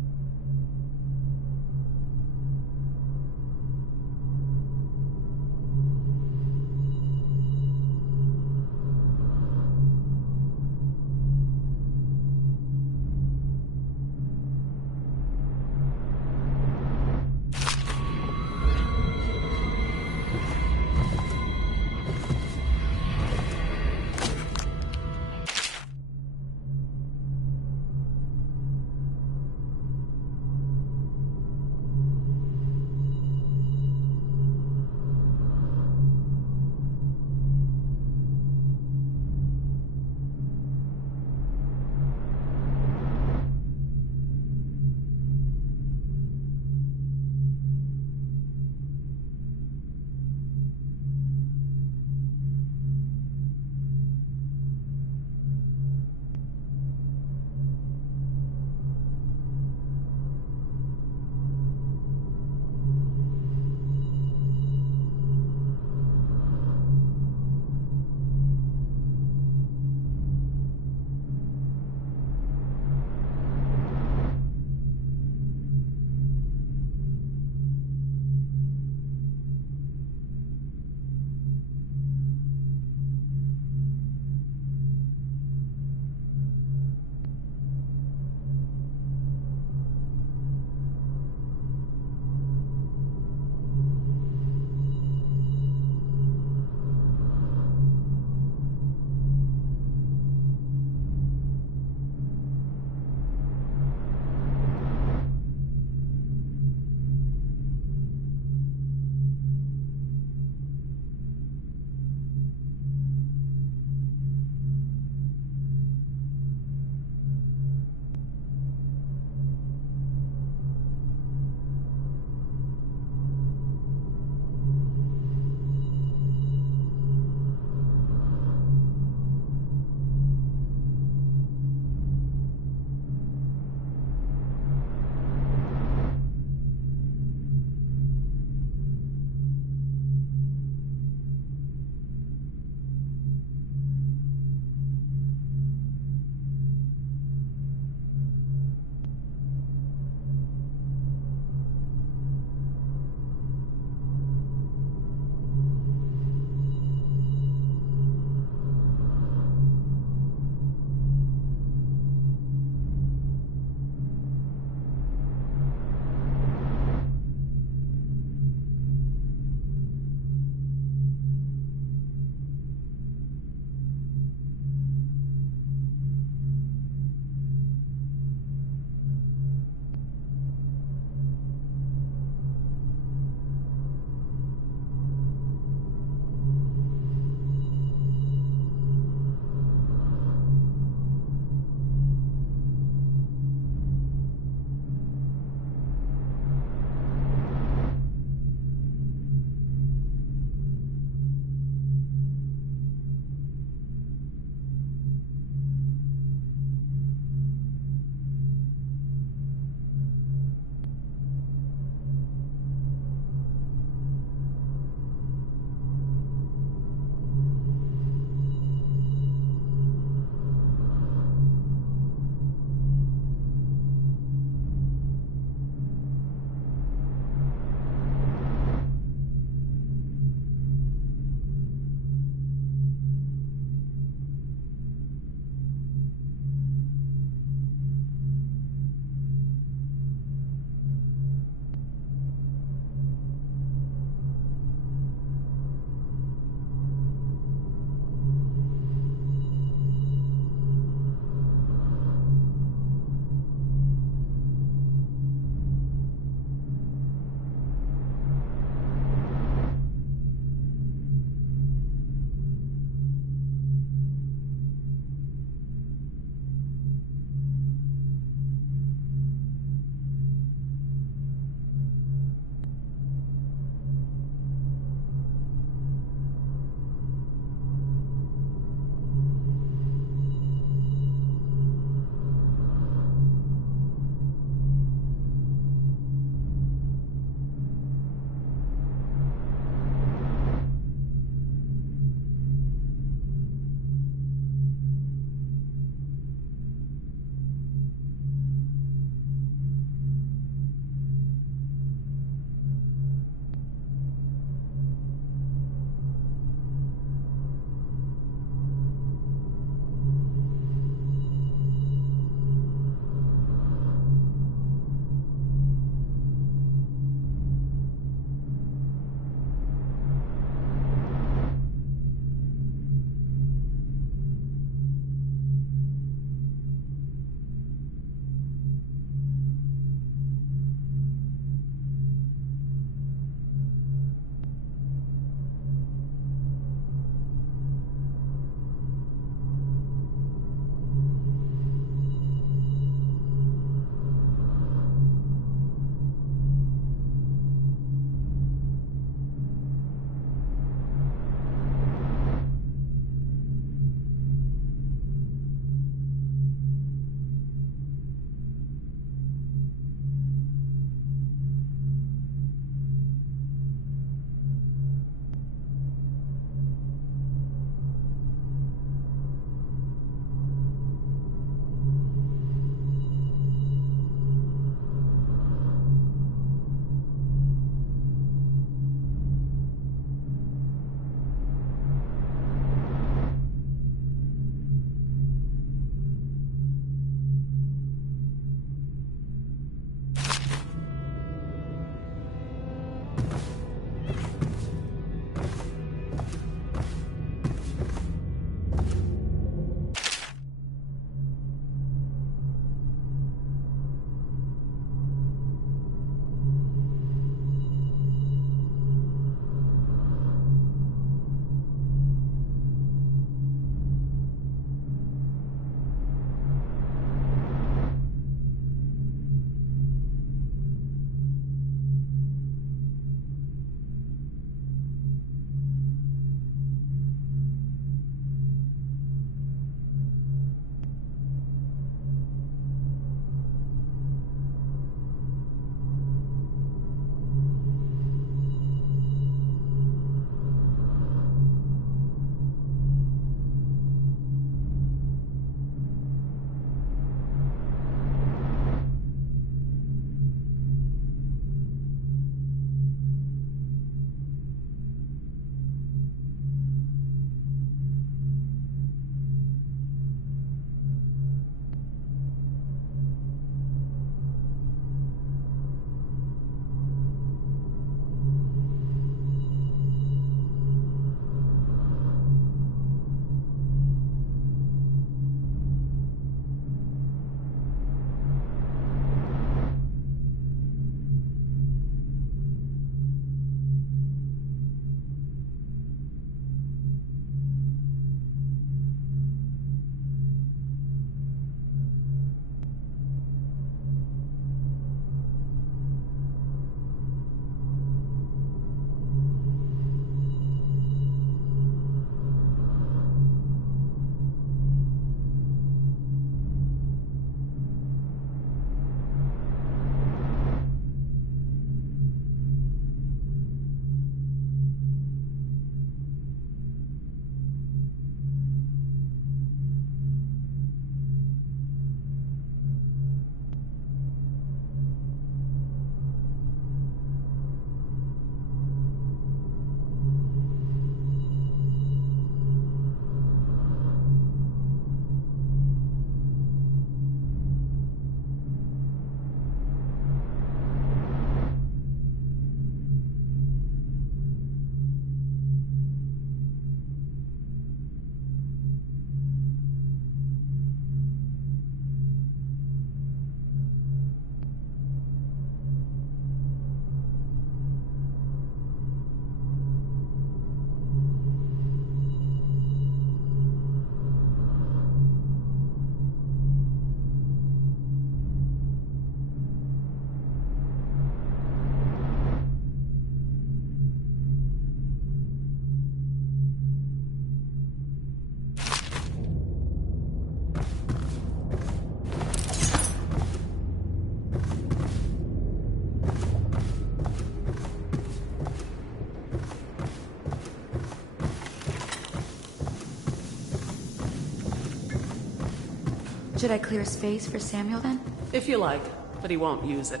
Should I clear space for Samuel then? If you like, but he won't use it.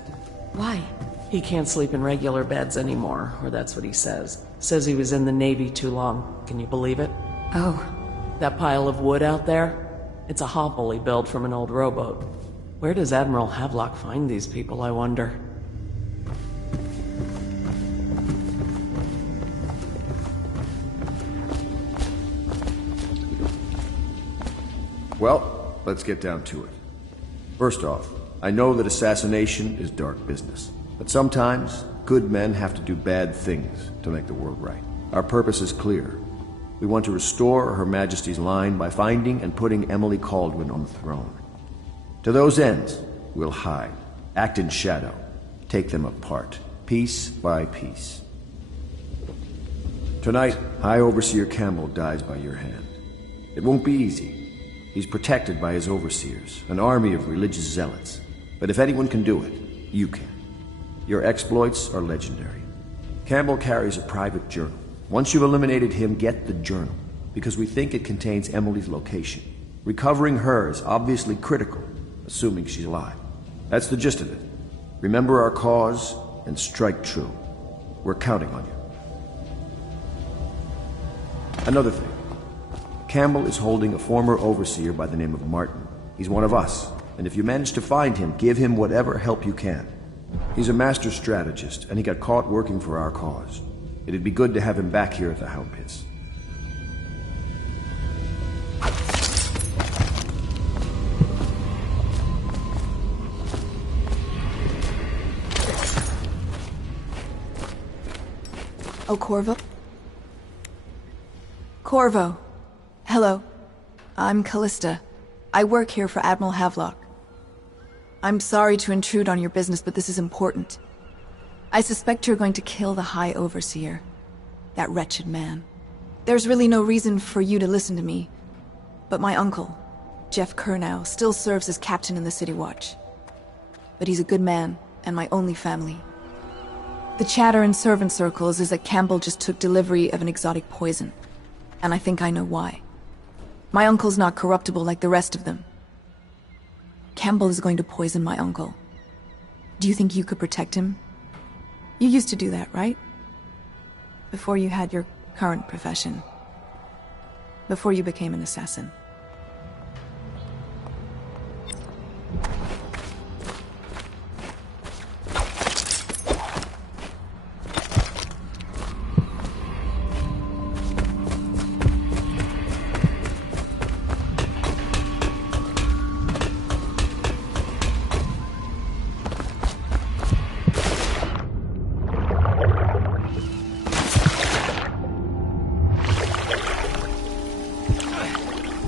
Why? He can't sleep in regular beds anymore, or that's what he says. Says he was in the Navy too long. Can you believe it? Oh. That pile of wood out there? It's a hovel he built from an old rowboat. Where does Admiral Havelock find these people, I wonder? Well, let's get down to it. First off, I know that assassination is dark business, but sometimes good men have to do bad things to make the world right. Our purpose is clear. We want to restore Her Majesty's line by finding and putting Emily Kaldwin on the throne. To those ends, we'll hide, act in shadow, take them apart, piece by piece. Tonight, High Overseer Campbell dies by your hand. It won't be easy. He's protected by his overseers, an army of religious zealots. But if anyone can do it, you can. Your exploits are legendary. Campbell carries a private journal. Once you've eliminated him, get the journal, because we think it contains Emily's location. Recovering her is obviously critical, assuming she's alive. That's the gist of it. Remember our cause and strike true. We're counting on you. Another thing. Campbell is holding a former overseer by the name of Martin. He's one of us, and if you manage to find him, give him whatever help you can. He's a master strategist, and he got caught working for our cause. It'd be good to have him back here at the Hound Pits. Oh, Corvo? Corvo. Hello. I'm Callista. I work here for Admiral Havelock. I'm sorry to intrude on your business, but this is important. I suspect you're going to kill the High Overseer. That wretched man. There's really no reason for you to listen to me, but my uncle, Jeff Kernow, still serves as captain in the City Watch. But he's a good man, and my only family. The chatter in servant circles is that Campbell just took delivery of an exotic poison, and I think I know why. My uncle's not corruptible like the rest of them. Campbell is going to poison my uncle. Do you think you could protect him? You used to do that, right? Before you had your current profession. Before you became an assassin.